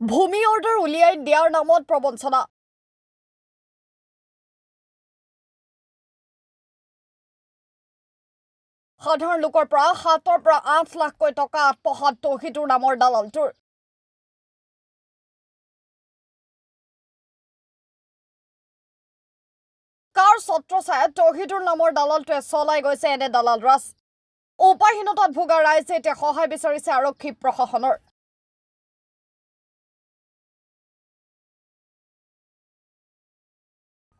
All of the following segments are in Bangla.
ভূমি অৰ্ডাৰ উলিয়াই দিয়াৰ নামত প্ৰবঞ্চনা। সাধাৰণ লোকৰ পৰা 7 পৰা 8 লাখকৈ টকা আত্মসাৎ তৌহিদুৰ নামৰ দালালটোৰ। কাৰ ছত্ৰছায়াত তৌহিদুৰ নামৰ দালালটোৱে চলাই গৈছে এনে দালাল ৰাজ। উপায়হীনতাত ভোগা ৰাইজে এতিয়া সহায় বিচাৰিছে আৰক্ষী প্ৰশাসনৰ।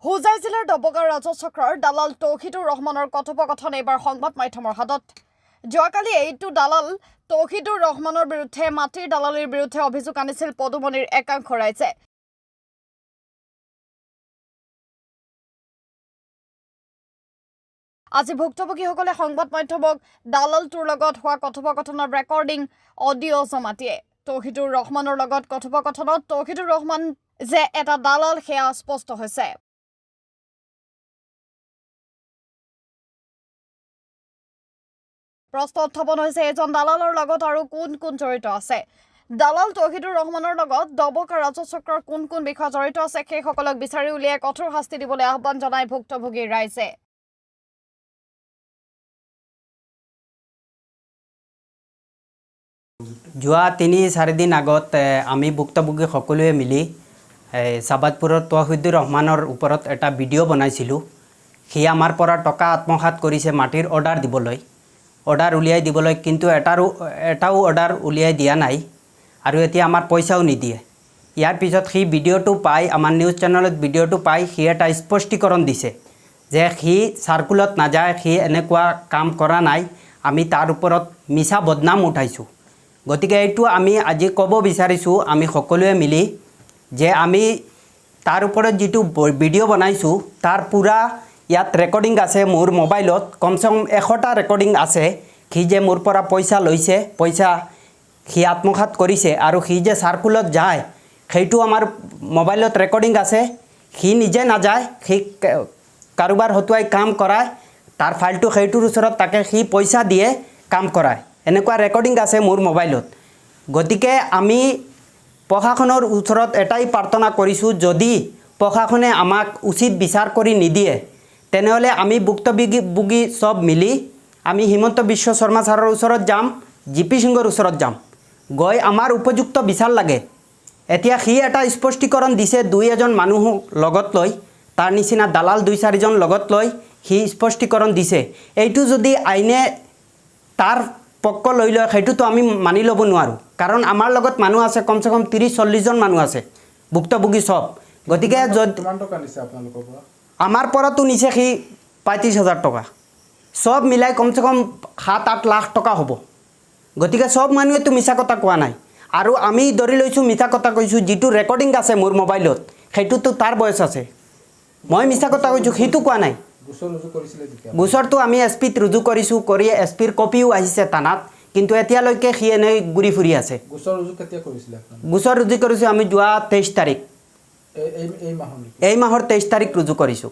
হুজাই জিলাৰ ডবগাৰ ৰাজচক্ৰৰ দালাল তৌহিদুৰ ৰহমানৰ কথোপকথন এইবাৰ সংবাদ মাধ্যমৰ হাতত। যোৱাকালি এইটো দালাল তৌহিদুৰ ৰহমানৰ বিৰুদ্ধে মাটিৰ দালালিৰ বিৰুদ্ধে অভিযোগ আনিছিল পদুমনিৰ একাংশ ৰাইজে। আজি ভুক্তভোগীসকলে সংবাদ মাধ্যমক দালালটোৰ লগত হোৱা কথোপকথনৰ ৰেকৰ্ডিং অডিঅ' জমা দিয়ে। তৌহিদুৰ ৰহমানৰ লগত কথোপকথনত তৌহিদুৰ ৰহমান যে এটা দালাল সেয়া স্পষ্ট হৈছে। প্ৰশ্ন উত্থাপন হৈছে এজন দালালৰ লগত আৰু কোন কোন জড়িত আছে। দালাল তৌহিদুৰ ৰহমানৰ লগত ডবকা ৰাজচক্ৰৰ কোন কোন বিষয় জড়িত আছে সেইসকলক বিচাৰি উলিয়াই কঠোৰ শাস্তি দিবলৈ আহ্বান জনায় ভুক্তভোগী ৰাইজে। যোৱা ৩-৪ দিন আগত আমি ভুক্তভোগী সকলোৱে মিলি চাবাদপুৰৰ তৌহিদুৰ ৰহমানৰ ওপৰত এটা ভিডিঅ' বনাইছিলোঁ। সি আমাৰ পৰা টকা আত্মসাৎ কৰিছে মাটিৰ অৰ্ডাৰ দিবলৈ, অৰ্ডাৰ উলিয়াই দিবলৈ, কিন্তু এটাও অৰ্ডাৰ উলিয়াই দিয়া নাই আৰু এতিয়া আমাৰ পইচাও নিদিয়ে। ইয়াৰ পিছত সি ভিডিঅ'টো পাই, আমাৰ নিউজ চেনেলত ভিডিঅ'টো পাই সি এটা স্পষ্টীকৰণ দিছে যে সি চাৰ্কুলত নাযায়, সি এনেকুৱা কাম কৰা নাই, আমি তাৰ ওপৰত মিছা বদনাম উঠাইছোঁ। গতিকে এইটো আমি আজি ক'ব বিচাৰিছোঁ আমি সকলোৱে মিলি যে আমি তাৰ ওপৰত যিটো ভিডিঅ' বনাইছোঁ তাৰ পূৰা ইয়াত ৰেকৰ্ডিং আছে। মোৰ মোবাইলত কমচে কম 100টা ৰেকৰ্ডিং আছে। সি যে মোৰ পৰা পইচা লৈছে, পইচা সি আত্মসাৎ কৰিছে আৰু সি যে চাৰ্কুলত যায় সেইটো আমাৰ মোবাইলত ৰেকৰ্ডিং আছে। সি নিজে নাযায়, সি কাৰোবাৰ হতুৱাই কাম কৰায়, তাৰ ফাইলটো সেইটোৰ ওচৰত তাকে সি পইচা দিয়ে কাম কৰায়, এনেকুৱা ৰেকৰ্ডিং আছে মোৰ মোবাইলত। গতিকে আমি প্ৰশাসনৰ ওচৰত এটাই প্ৰাৰ্থনা কৰিছোঁ, যদি প্ৰশাসনে আমাক উচিত বিচাৰ কৰি নিদিয়ে তেনেহ'লে আমি ভুক্তভোগী চব মিলি আমি হিমন্ত বিশ্ব শৰ্মা ছাৰৰ ওচৰত যাম, জিপি সিঙৰ ওচৰত যাম, গৈ আমাৰ উপযুক্ত বিচাৰ লাগে। এতিয়া সি এটা স্পষ্টীকৰণ দিছে 2-এজন মানুহক লগত লৈ, তাৰ নিচিনা দালাল 2-4জন লগত লৈ সি স্পষ্টীকৰণ দিছে। এইটো যদি আইনে তাৰ পক্ষ লৈ লয় সেইটোতো আমি মানি ল'ব নোৱাৰোঁ, কাৰণ আমাৰ লগত মানুহ আছে, কমচে কম 30-40জন মানুহ আছে ভুক্তভোগী চব। গতিকে আমাৰ পৰাতো নিছে সি 35,000 টকা, চব মিলাই কমচে কম 7-8 লাখ টকা হ'ব। গতিকে চব মানুহেতো মিছা কথা কোৱা নাই আৰু আমি ধৰি লৈছোঁ মিছা কথা কৈছোঁ। যিটো ৰেকৰ্ডিং আছে মোৰ মোবাইলত সেইটোতো তাৰ বয়স আছে, মই মিছা কথা কৈছোঁ, সেইটো কোৱা নাই। গোচৰটো আমি এছপিত ৰুজু কৰিছোঁ, কৰি এছপিৰ কপিও আহিছে থানাত, কিন্তু এতিয়ালৈকে সি এনেই ঘূৰি ফুৰি আছে। গোচৰ ৰুজু কৰিছোঁ আমি যোৱা 23 তাৰিখ, এই মাহৰ 23 তাৰিখ ৰুজু কৰিছোঁ,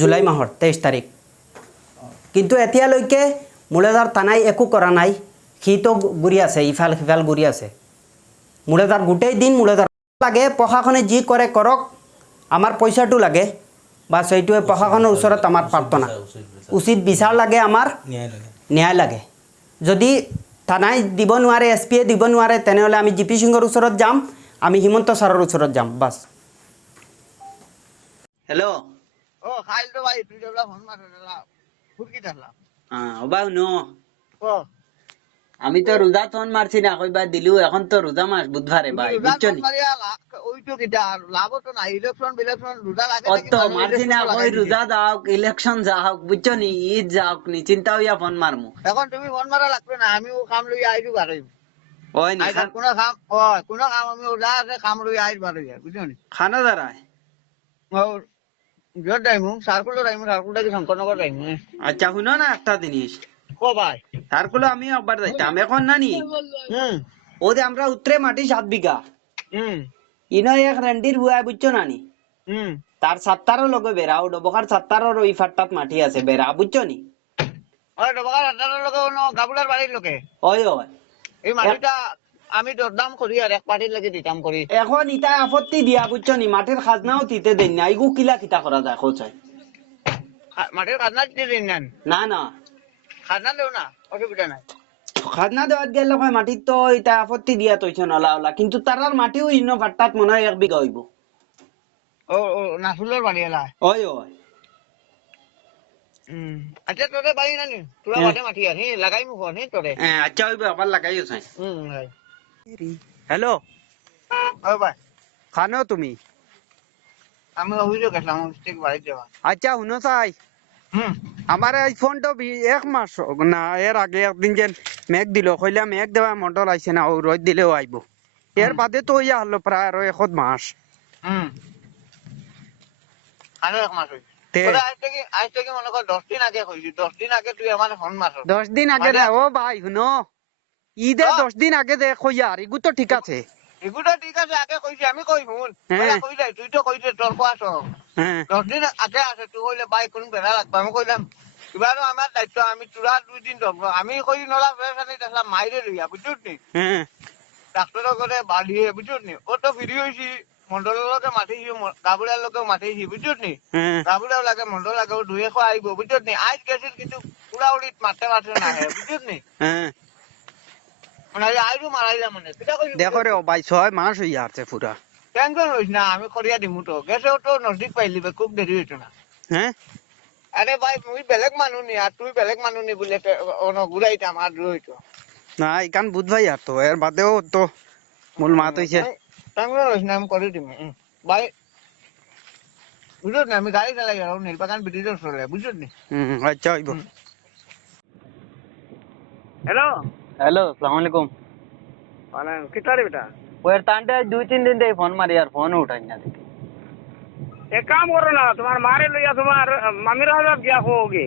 জুলাই মাহৰ 23 তাৰিখ। কিন্তু এতিয়ালৈকে মুৰাদাৰ থানাই একো কৰা নাই, সিটো ঘূৰি আছে, ইফাল সিফাল ঘূৰি আছে। মুৰাদাৰ গোটেই দিন মুৰাদাৰ লাগে, প্ৰশাসনে যি কৰে কৰক, আমাৰ পইচাটো লাগে, বাছ এইটোৱে প্ৰশাসনৰ ওচৰত আমাৰ প্ৰাৰ্থনা। উচিত বিচাৰ লাগে, আমাৰ ন্যায় লাগে। যদি থানাই দিব নোৱাৰে, এছপিয়ে দিব নোৱাৰে, তেনেহ'লে আমি জিপি সিঙৰ ওচৰত যাম, আমি হিমন্ত ছাৰৰ ওচৰত যাম, বাছ। হেল্ল' আমি তো রোজা ফোন মারছি না, কইবার দিলু, এখন তো রোজা মাস বুধবারে ভাই, বুঝছো নি? অত মারছি না, কই রোজা যাওক, ইলেকশন যাওক, বুঝছো নি, ঈদ যাওক নি, চিন্তা হইয়া ফোন মারমু। এখন তুমি ফোন মারা লাগবে না, আমিও কাম লই আইরু বাড়ি। ওই নি কোনো কাম আমি ওজা আছে, কাম লই আইর বাড়ি, বুঝছো নি? খানা দাঁড়ায়। জোর যাইমু, সার্কুলটা কি শঙ্করনগর যাইমু। আচ্ছা শুনো না একটা জিনিস, কো ভাই? সার্কুলে আমি একবার যাইতাম, এখন নানি ও যে আমরা উত্তরে মাটি 7 বিঘা, ইনো এক রেন্ডির বুয়া, বুঝছো নানি, তার 7টারও লগে বেড়া, ও ডবকার 7টারও ওই ফাট্টাত মাটি আছে বেড়া, বুঝছো নি? ওই ডবকার 7টার লগে গাবুলার বাড়ির লোকে ওই ওই এই মাটিটা আমি দরদাম করি আর এক পার্টির লাগে দিতাম করি এখন ইটা আপত্তি দিয়া বুঝছো নি মাটির খাজনাও দিতে দেন না এগু কিলা কিতা করা যায় খোঁচাই মাটির খাজনা দিতে দিন নেন না না খাজনা দেও না অসুবিধা নাই খাজনা দেওয়ার গেলে হয় মাটির তো এটা আপত্তি দিয়া তৈছ নলা ওলা কিন্তু তারার মাটিও ইন্ন পাট্টাত মনে হয় 1 বিঘা হইব ও নাসুলের বাড়ি এলা ওই ওই আচ্ছা তোরে বাড়ি নানি তোরা বাটে মাটি আনি লাগাই মুখ নি তোরে আচ্ছা হইব আবার লাগাইও চাই ভাই হ্যালো ও ভাই খানো তুমি আমি অভিযোগ গেছিলাম ঠিক বাড়ি যাওয়া আচ্ছা শুনো চাই আমার এই ফোনটা 1 মাস না এর আগে একদিন যেন মেঘ দিল কইলা মেঘ দেওয়া মন্ডল আইছে না ও রোদ দিলেও আইব এর বাদে তো ইয়া হলো প্রায় আরো 1 মাস আরো এক মাস হয়েছে তে আজ থেকে মনে কর 10 দিন আগে কইছি 10 দিন আগে তুই আমার ফোন মাস 10 দিন আগে ও ভাই শুনো ঈদে 10 দিন আগে দে কইয়া আর ইগু তো ঠিক আছে এগুলো ঠিক আছে আগে কইছি আমি কই শুন কই যাই তুই তো কইছে তোর কোয়াছ হ্যাঁ 10 দিন আগে আছে তুই কইলে ভাই কোন বেড়া লাগবে আমি কইলাম এবারও আমার দায়িত্ব আমি তোরা 2 দিন ধরবো আমি কই নলা ফেসানি দেখলাম মাইরে লইয়া বুঝছিস নি হ্যাঁ ডাক্তার করে বাড়িয়ে বুঝছিস নি ও তো ফিরি হইছি মন্ডলের লোকে মাতিছি গাবুড়ার লোকে মাতিছি বুঝছিস নি হ্যাঁ গাবুড়াও লাগে মন্ডল লাগে দুয়ে খো আইব বুঝছিস নি আজ গেছিল কিন্তু পুরা উড়িত মারতে পারছে না বুঝছিস নি হ্যাঁ মানে আইরু মারাইলা মানে কিটা কইলি দেখো রে ও ভাই 6 মাস হইয়া আছে পুরা টেনশন হইস না আমি করিয়া দিমু তো গেছেও তো নজদিক পাইলি খুব দেরি হইতো না হ্যাঁ আরে ভাই মুই বেলেগ মানুহ নি আর তুই বেলেগ মানুহ নি বলে ঘুরাইতাম আর রইতো না ইকান বুধ ভাই আর তো এর বাদেও তো মূল মাত হইছে টেনশন হইস না আমি করে দিমু ভাই বুঝছ না আমি গাড়ি চালাই আর নীলবাগান ব্রিজের চলে বুঝছ নি আচ্ছা হইব হ্যালো হ্যালো আসসালামু আলাইকুম মানে কিটা রে বেটা ওর তান্ডে 2-3 দিন থেকে ফোন মারি আর ফোন উঠাই না দেখি एक काम करो ना तुम्हारे मारे लो या तुम्हारे मामीर हजरत क्या होगी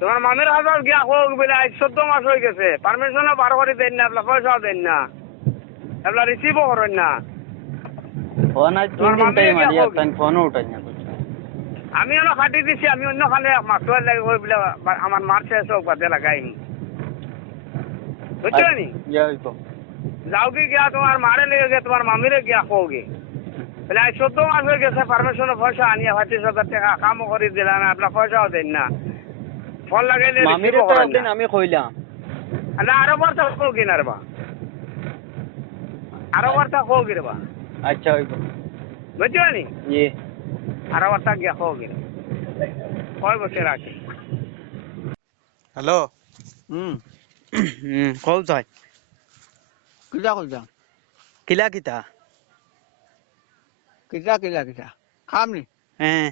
তোমার মামির হাজার গিয়া হোক বলে আজ 14 মাস হয়ে গেছে পারমিশনও বার করে দেন না আপনার পয়সাও দেন না আপনার রিসিভও করেন না ফোন আজ 3 দিন থেকে মারি আর ফোন উঠাই না আমি অন্য খাটি দিছি আমি অন্য খালে মাস্টার লাগে হই বলে আমার মার শেষ হোক বাদে লাগাই বুঝছো নি যাইবো যাও কি গিয়া তোমার মারে লেগে গিয়া তোমার মামিরে গিয়া হোগে বলে আজ 14 মাস হয়ে গেছে পারমিশনও পয়সা আনিয়া 25,000 টাকা কামও করে দিলাম না আপনার পয়সাও দেন না ফোন লাগাইলে মামিরে তো একদিন আমি কইলাম না আরো বার তো হোগি না রে বা আরো বার তো হোগি রে বা আচ্ছা হইব বুঝছো নি জি আরো বার তো গিয়া হোগি কয় বছর আগে হ্যালো কও যাই কিটা কইতা কিলা কিতা কিটা কিটা কিটা খাম নি হ্যাঁ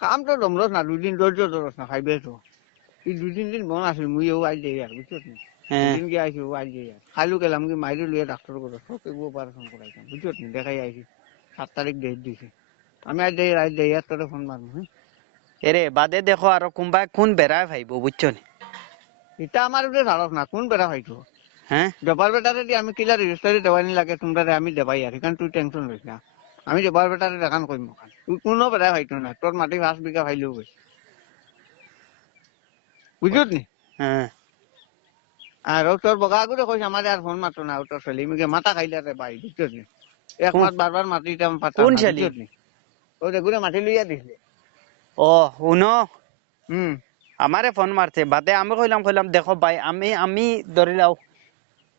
কাম তো দমরস না 2 দিন ধৈর্য ধরস না খাইবে তো এই 2-3 দিন মন আসিল মুই ও আইল দেই আর বুঝছো নি দিন কি আইছি ও আইল দেই আর খাইলু গেলাম কি মাইরে লইয়া ডাক্তার করে সব এগো অপারেশন করাইতাম বুঝছো নি দেখাই আইছি 7 তারিখ ডেট দিছে আমি আজ দেই আর তোরে ফোন মারমু এরে বাদে দেখো আর কোনবা কোন বেড়ায় ভাইব বুঝছো নি এটা আমার উঠে ধারস না কোন বেড়া হইতো হ্যাঁ জবার বেটারে দি আমি কিলা রেজিস্টারি দেওয়ানি লাগে তোমরা আমি দেবাই আর কারণ তুই টেনশন লইস না আমি জবার বেটারে দেখান কইম খান তুই কোনো বেড়া হইতো না তোর মাটি 5 বিঘা ফাইলেও গেছে বুঝুত নি হ্যাঁ আর তোর বগা আগুরে কইস আমার আর ফোন মারতো না তোর ছেলে মিকে মাথা খাইলা রে ভাই বুঝুত নি এক মাস বারবার মাটিটাম পাতা কোন ছেলে? বুঝুত নি ওই রেগুরে মাটি লইয়া দিছিলে ও শুনো হুম আমারে ফোন মারছে বাদে আমি কইলাম দেখো ভাই আমি ধরে লাও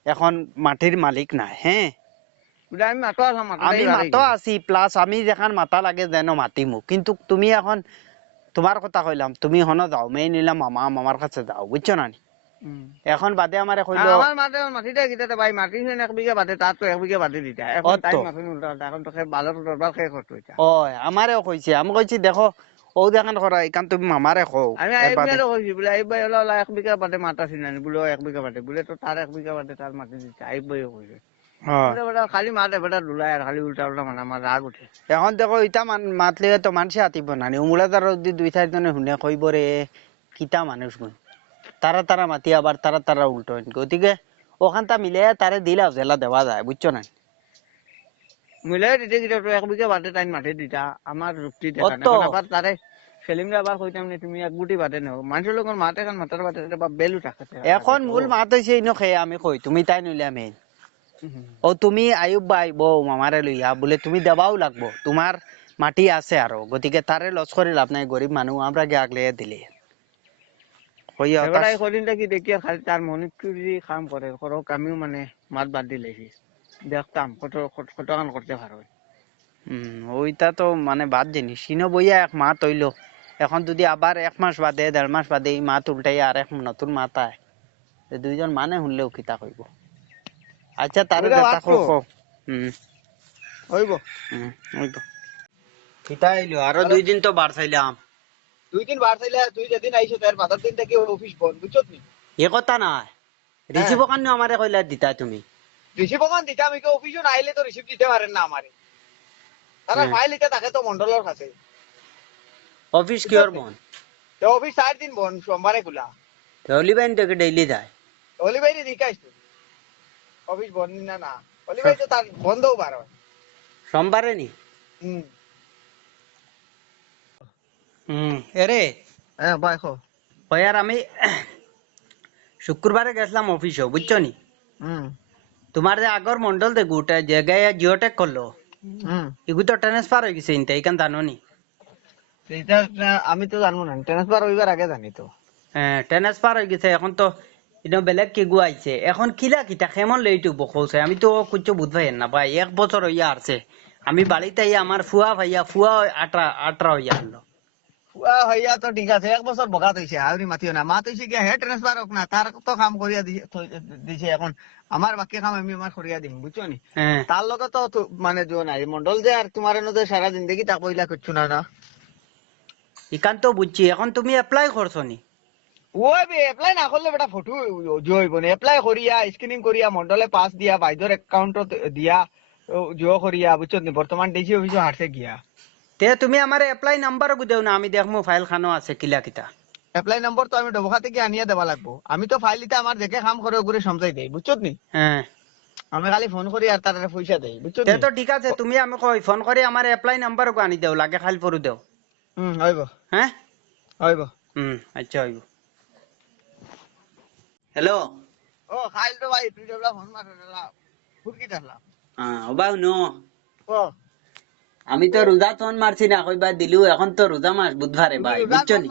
এখন মাটির মালিক নাই হ্যাঁ বুঝা আমি মাতো আসাম আমি মাতো আছি প্লাস আমি যেখান মাথা লাগে যেন মাতিমু কিন্তু তুমি এখন তোমার কথা কইলাম তুমি হনো যাও মেয়ে নিলাম মামার কাছে যাও বুঝছো না নি? এখন বাদে আমারে কইলো আমার মাটিটা কিটাতে ভাই মাটি শুনে 1 বিঘা বাদে তার তো 1 বিঘা বাদে দিতা এখন অত। তাই মাটি উল্টা এখন তো ভালো তো দরবার খেয়ে করতে হইতা ও আমারেও কইছে আমি কইছি দেখো ও দেখান করা এখান তুমি মামারে কও আমি এর বাদে আইবিয়ারও কইছি বলে আইবাই হলো 1 বিঘা বাদে মাটা ছিনানি বলে 1 বিঘা বাদে বলে তো তার 1 বিঘা বাদে তার মাটি দিতে আইবাইও কইছে হ্যাঁ বেটা খালি মাতে বেটা ডুলাই আর খালি উল্টা উল্টা মানে আমার রাগ উঠে এখন দেখো ইটা মাতলে তো মানুষে আতিব নানি উমুলাদার যদি 2-4 জনে শুনে কইব রে কিতা মানুষ গুণ তারা মাতি আবার তারা উল্টো গতিকে ওখানটা মিলে তারে দিলা জেলা দেওয়া যায় বুঝছো না মিলাই দিতে কিটা তো 1 বিঘা বাদে তাই মাটি দিতা আমার যুক্তি দেখা অত। আবার তারে সেলিমরা আবার কইতাম নি তুমি এক গুটি বাদে নাও মানুষের লোকের মাঠে খান মাথার বাদে বা বেলু টাকাতে এখন মূল মাত হইছে ইনো খেয়ে আমি কই তুমি তাই নইলে আমি ও তুমি আয়ুব ভাই বউ মামারে লইয়া বলে তুমি দেবাও লাগবো তোমার মাটি আছে আরো গতিকে তারে লস করে লাভ নাই গরিব মানুষ আমরা গে আগলে দিলে হইয়া এবার এই কদিনটা কি দেখি আর খালি তার মনে চুরি কাম করে করক আমিও মানে মাত বাদ দিলেছি দেখতাম কত কান করতে পারো ওইটা তো মানে বাদ জিনিস সিনো বইয়া এক মাত হইল এখন যদি আবার 1 মাস বাদে 1.5 মাস বাদে এই মাত উল্টাই আর এক নতুন মাত আয় দুইজন মানে শুনলেও কিতা কইব আচ্ছা তারে ওইটা কথা বাদ তো। হইব হইব কিতা আইলো আরো 2 দিন তো বার চাইলাম 2 দিন বার চাইলে তুই যেদিন আইছো তার বাজার দিন থেকে অফিস বন্ধ বুঝছত নি এ কথা নাই রিসিভ কান্ন আমারে কইলা দিতা তুমি রিসিভ ওখান দিতে আমি অফিসও না আইলে তো রিসিভ দিতে পারেন না আমারে তারা ফাইল এটা থাকে তো মন্ডলের কাছে অফিস কিওর বন তো অফিস 4 দিন বন্ধ সোমবারে খোলা তলি বাইন থেকে ডেইলি যায় অলি ভাই দেখাইছ তো অফিস বন্ধ না না অলি ভাই তো তার বন্ধও বার হয় সোমবারে নি হুম এরে হ্যাঁ ভাই খো ওই আর আমি শুক্রবারে গেছিলাম অফিসে বুঝছো নি হুম তোমার যে আগর মন্ডল দে গুটা জায়গায় জিওটেক করলো হুম এগু তো ট্রান্সফার হয়ে গেছে ইনতে ইকান জানো নি এটা আমি তো জানবো না ট্রান্সফার হইবার আগে জানি তো হ্যাঁ ট্রান্সফার হয়ে গেছে এখন তো এটা বেলেগ কি গুয়াইছে এখন কিলা কিতা কেমন লেইটু বকলছে আমি তো কিছু বুঝবাই না ভাই 1 বছর হইয়া আসছে আমি বাড়িতে আমার ফুয়া ভাইয়া ফুয়া 18 হইয়া আনলো হইয়া তো ঠিক আছে 1 বছর বগাত হইছে আউরি মাতিও না মাত হইছে কি হে ট্রান্সফার হোক না তার তো কাম করিয়া দিছে এখন আমার বাকি কাম আমি আমার করিয়া দিম বুঝছো নি হ্যাঁ তার লগে তো মানে জো নাই মন্ডল যে আর তোমার নদে সারা জিন্দগি তা কইলা কিচ্ছু না না ইকান তো বুঝছি এখন তুমি এপ্লাই করছো নি ওই বে এপ্লাই না করলে বেটা ফটো জইব না এপ্লাই করিয়া স্ক্রিনিং করিয়া মন্ডলে পাস দিয়া বাইদর অ্যাকাউন্টত দিয়া জো করিয়া বুঝছো নি বর্তমান ডিসি অফিসে হারছে গিয়া তে তুমি আমার এপ্লাই নাম্বার গুদেও না আমি দেখমু ফাইল খানো আছে কিলা কিতা এপ্লাই নম্বর তো আমি ডবখা থেকে আনিয়া দেবা লাগবো আমি তো ফাইল দিতে আমার দেখে কাম করে ওগুলো সমঝাই দেই বুঝছো নি হ্যাঁ আমি খালি ফোন করি আর তারা পয়সা দেই বুঝছো তে নি তো ঠিক আছে তুমি আমি কই ফোন করে আমার এপ্লাই নাম্বার গো আনি দেও লাগে খালি পড়ু দেও হইব হ্যাঁ হইব আচ্ছা হইব হ্যালো ও খাইল তো ভাই তুই ডবলা ফোন মার ফুরকি দালা ওবা নো ও আমি তো রোজা ফোন মারছি না কইবা দিলু এখন তো রোজা মাস বুধবারে ভাই বুঝছো নি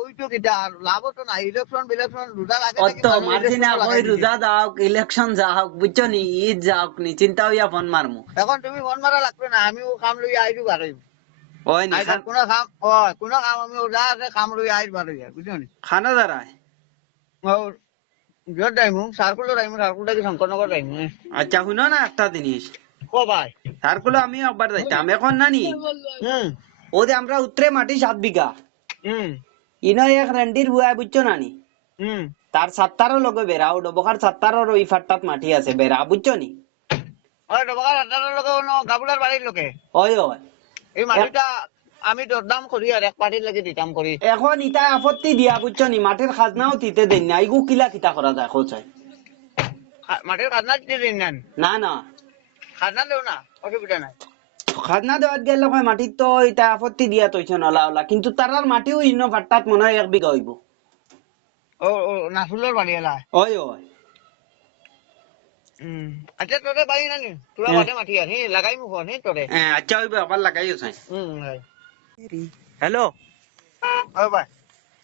ওই তো কিটা লাভ তো না ইলেকশন বিলেকশন রোজা লাগে অত মারছি না কই রোজা যাও ইলেকশন যাও বুঝছো নি ঈদ যাও নি চিন্তা হইয়া ফোন মারমু এখন তুমি ফোন মারা লাগবে না আমিও কাম লই আইবি বাড়ি ওই নি কোনো কাম কোনো কাম আমি ওজা আছে কাম লই আইবি বাড়ি বুঝছো নি খানা দাঁড়ায় জোর টাইমু সার্কুলার সার্কুলটা কি শঙ্করনগর টাইমু আচ্ছা শুনো না একটা জিনিস কো ভাই সার্কুলো আমি একবার যাইতাম এখন নানি ও যে আমরা উত্তরে মাটি 7 বিঘা ইনো এক রেন্ডির বুয়া বুঝছো নানি তার 7টারও লগে বেড়াও ডবকার 7টারও ওই ফাট্টাত মাটি আছে বেড়া বুঝছো নি ওই ডবকার 7টার লগে গাবুলার বাড়ির লোকে ওই ওই এই মাটিটা আমি দরদাম করি আর এক পার্টির লাগে দিতাম করি এখন ইটা আপত্তি দিয়া বুঝছো নি মাটির খাজনাও দিতে দেন না ইগু কিলা কিতা করা যায় খোঁচাই মাটির খাজনা দিতে দিন না না খাজনা দেও না অসুবিধা নাই খাজনা দেওয়াত গেলে হয় মাটির তো এটা আপত্তি দিয়া তৈছে নলা ওলা কিন্তু তারার মাটিও ইনো ফাট্টাত মনে হয় 1 বিঘা হইব ও নাসুলের বাড়ি এলা ওই ওই আচ্ছা তোরে বাড়ি নানি তোরা বাড়ি মাটি আছে লাগাই মুখ নি তোরে আচ্ছা হইব আবার লাগাইও চাই হ্যালো ও ভাই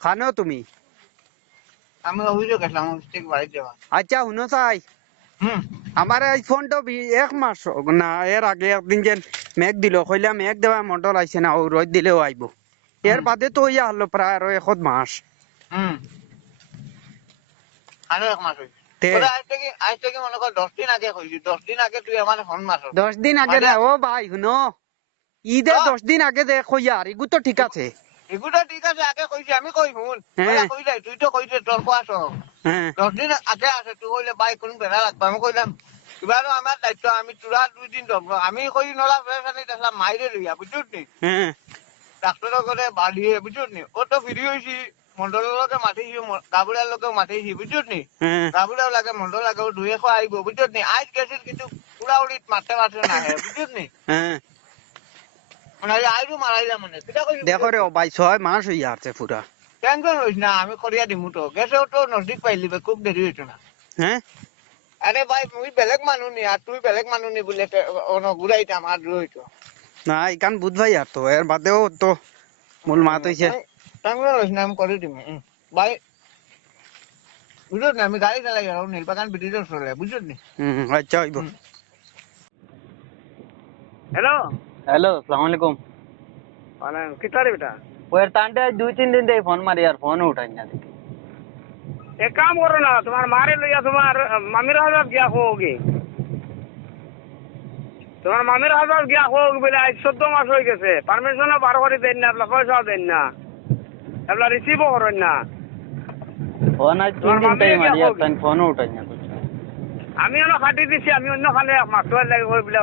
খানো তুমি আমি অভিযোগ গেছিলাম স্টিক বাড়ি যাওয়া আচ্ছা শুনো চাই আমার এই ফোনটা 1 মাস না এর আগে একদিন যেন মেঘ দিল কইলা মেঘ দেওয়া মন্ডল আইছে না ও রোদ দিলেও আইব এর বাদে তো ইয়া হলো প্রায় আরো 1 মাস আরো 1 মাস হইছে আজ থেকে মনে কর 10 দিন আগে কইছি 10 দিন আগে তুই আমার ফোন মারছ 10 দিন আগে না ও ভাই শুনো ঈদে 10 দিন আগে দেখ কই আর ইগু তো ঠিক আছে এগুলো ঠিক আছে আগে কইছি আমি কই শুন কইলাই তুই তো কইছে তোর কোয়াছ 10 দিন আগে আছে তুই কইলে ভাই কোন বেড়া লাগবে আমি কইলাম এবারও আমার দায়িত্ব আমি তোরা 2 দিন আমি কই নলা ফেসানি দেখলাম মাইরে লইয়া বুঝছস নি ডাক্তার করে বাড়িয়ে বুঝছস নি ও তো ভিডিও হইছি মন্ডলের লগে মাতিছি গাবুড়ার লগে মাতিছি বুঝছস নি গাবুড়াও লাগে মন্ডল লাগে 200 আইব বুঝছস নি আজ গেছিল কিন্তু পুরা উড়িত মারতে পারছে না বুঝছস নি মানে আইরু মারাইলা মানে কিটা কইলি দেখো রে ভাই 6 মাস হই আসছে পুরা টেনশন হইস না আমি করিয়া দিমু তো গেছেও তো নজদিক পাইলি বে খুব দেরি হইতো না হ্যাঁ আরে ভাই মুই বেলেগ মানুহ নি আর তুই বেলেগ মানুহ নি বলে ঘুরাইতাম আর হইতো না ইকান বুধ ভাই আর তো এর বাদেও তো মূল মাত হইছে টেনশন হইস না আমি করে দিম ভাই বুঝলি না আমি গাড়ি চালাই আর নীলবাগান ব্রিজের চলে বুঝলি আচ্ছা হইব হ্যালো হ্যালো আসসালামু আলাইকুম মানে কিতা রে বেটা ওর তান্ডে 2-3 দিন থেকে ফোন মারি আর ফোন উঠাই না দেখি एक काम करो ना तुम्हारे मारे लो या तुम्हारे मामीर हजार क्या होगी তোমার মামির হাজার গিয়া হোক বলে আজ 14 মাস হয়ে গেছে পারমিশনও বার করে দেন না আপনার পয়সাও দেন না আপনার রিসিভও করেন না ফোন আজ 3 দিন থেকে মারি আর তাই ফোন উঠাই না আমি অন্য খাটি দিছি আমি অন্য খালে মাস্টার লাগে ওই বলে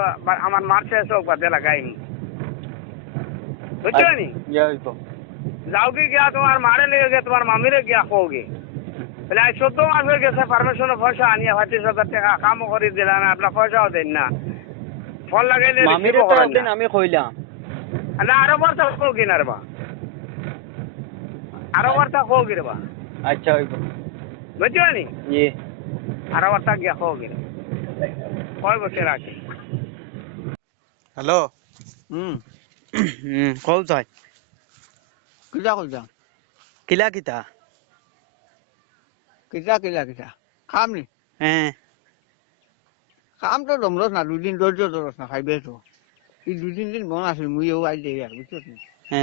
আমার মারছে সব বাদে লাগাইনি বুঝছো নি যাওগে গিয়া তোমার মারে লেগে গিয়া তোমার মামিরে গিয়া হোগে বলে আজ 14 মাস হয়ে গেছে পারমিশনও পয়সা আনিয়া 25,000 টাকা কামও করে দিলাম না আপনার পয়সাও দেন না ফোন লাগাইলে মামিরে তো দিন আমি কইলাম না আরো বার তো হোগি না রে বা আরো বার তো হোগি রে বা আচ্ছা হইব বুঝছো নি জি আরো বার তো গিয়া হোগি কয় বছর রাখি হ্যালো কও যাই কিটা কইতা কিলা কিতা কিটা খাম নি হ্যাঁ কাম তো দমরস না দুদিন ধৈর্য ধরস না খাইবে তো এই দুদিন দিন মন আছিল মুই ও আই দেই আর বুঝছো নি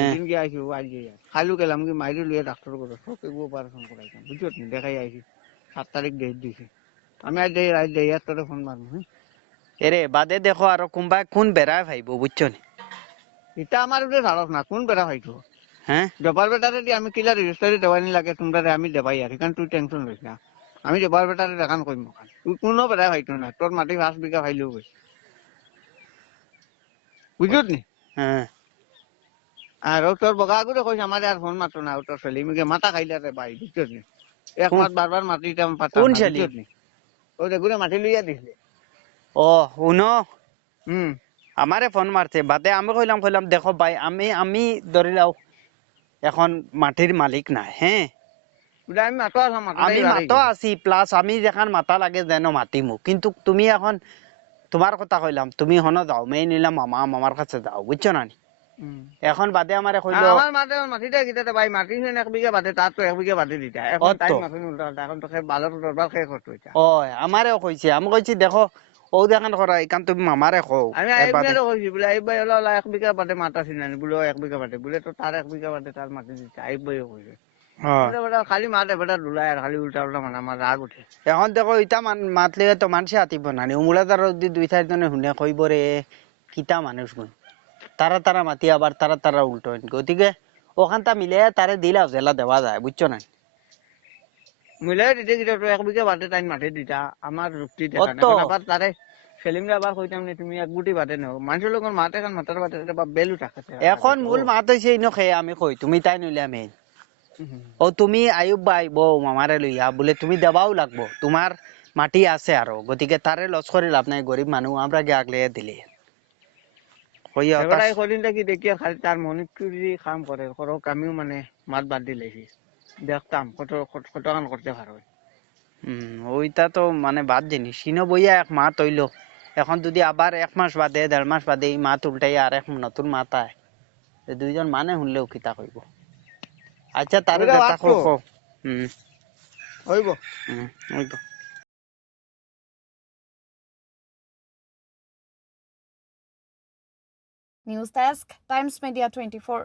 দুদিন কি আইছি ও আই দেই আর খাইলু গেলাম কি মাইরে লইয়া ডাক্তার করে সব এগো অপারেশন করাইতাম বুঝছো নি দেখাই আইছি 7 তারিখ ডেট দিছি আমি আই দেই আর তোরে ফোন মারমু এরে বাদে দেখো আর কোনবা কোন বেড়ায় ভাইব বুঝছো নি এটা আমার উঠে ধারস না কোন বেড়া হয়তো হ্যাঁ জবার বেটারে দি আমি কিলা রেজিস্টারি দেওয়ানি লাগে তোমরা আমি দেবাই আর কারণ তুই টেনশন লইস না আমি জবার বেটারে দেখান কইম তুই কোনো বেড়া হয়তো না তোর মাটি 5 বিঘা ফাইলেও গেছে বুঝছো নি হ্যাঁ আর তোর বগা করে কইস আমার আর ফোন মাত্র না তোর ছেলে মিকে মাথা খাইলা রে ভাই বুঝছো নি এক মাস বারবার মাটিটা পাতা কোন ছেলে? ওই দেখুরে মাটি লইয়া দিছিলে ও শুনো হুম আমারে ফোন মারছে বাদে আমি কইলাম দেখো ভাই আমি ধরে লাও এখন মাটির মালিক নাই হ্যাঁ বুঝা আমি মাতো আসাম আমি মাতো আছি প্লাস আমি যেখান মাথা লাগে যেন মাতিমু কিন্তু তুমি এখন তোমার কথা কইলাম তুমি হনো যাও মেয়ে নিলাম মামার কাছে যাও বুঝছো না নি? এখন বাদে আমারে কইলো আমার মাটিটা কিটাতে ভাই মাটি শুনে 1 বিঘা বাদে তার তো 1 বিঘা বাদে দিতা এখন অত। টাইম মাফিন উল্টা এখন তো ভালো দরবার খেয়ে করতে হইতা ও আমারেও কইছে আমি কইছি দেখো ও দেখান করা এখান তুমি মামারে কও আমি আইবারে কইছি বলে আইবাই হলো 1 বিঘা বাদে মাটা চিনানি বলে 1 বিঘা বাদে বলে তো তার 1 বিঘা বাদে তার মাটি দিতে আইবাই কইছে খালি মাঠে বেটা ডুলাই আর খালি উল্টা উল্টা মানে আমার রাগ উঠে এখন দেখো ইটা মাতলে তো মানুষে আতিব না উমুলা তার যদি 2-4 জনে শুনে কইব রে কিতা মানুষ গুণ তারা মাতি আবার তারা উল্টো গতিকে ওখানটা মিলে তারে দিলাও জেলা দেওয়া যায় বুঝছো না মিলাই দিতে কিটা তো 1 বিঘা বাদে টাইম মাঠে দিতা আমার যুক্তি দেখা অত। না আবার তারে সেলিমরা আবার কইতাম নি তুমি 1 গুটি বাদে নাও মানুষের লোক মাঠে কান মাথার বাদে বা বেলু থাকে এখন মূল মাত হইছে ইনো খেয়ে আমি কই তুমি তাই নইলে মেইন ও তুমি আয়ুব ভাই বউ মামারে লইয়া বলে তুমি দেবাও লাগবো তোমার মাটি আছে আরো গতিকে তারে লস করে লাভ নাই গরিব মানুষ আমরা গে আগলে দিলে কইয়া এবারে কদিনটা কি দেখি খালি তার মনিক চুরি কাম করে করক আমিও মানে মাত বাদ দিলেছি দেখতাম কত কান করতে পারো ওইটা তো মানে বাদ জিনিস সিনো বইয়া 1 মাস হইলো এখন যদি আবার 1 মাস বাদে 1.5 মাস বাদে এই মাত উল্টাই আর এক নতুন মাত আয় দুইজন মানে শুনলেও কিতা কইব আচ্ছা তারে ওইটা কথা বাদ তো। কও হইব হইব নিউজ ডেস্ক টাইমছ মিডিয়া 24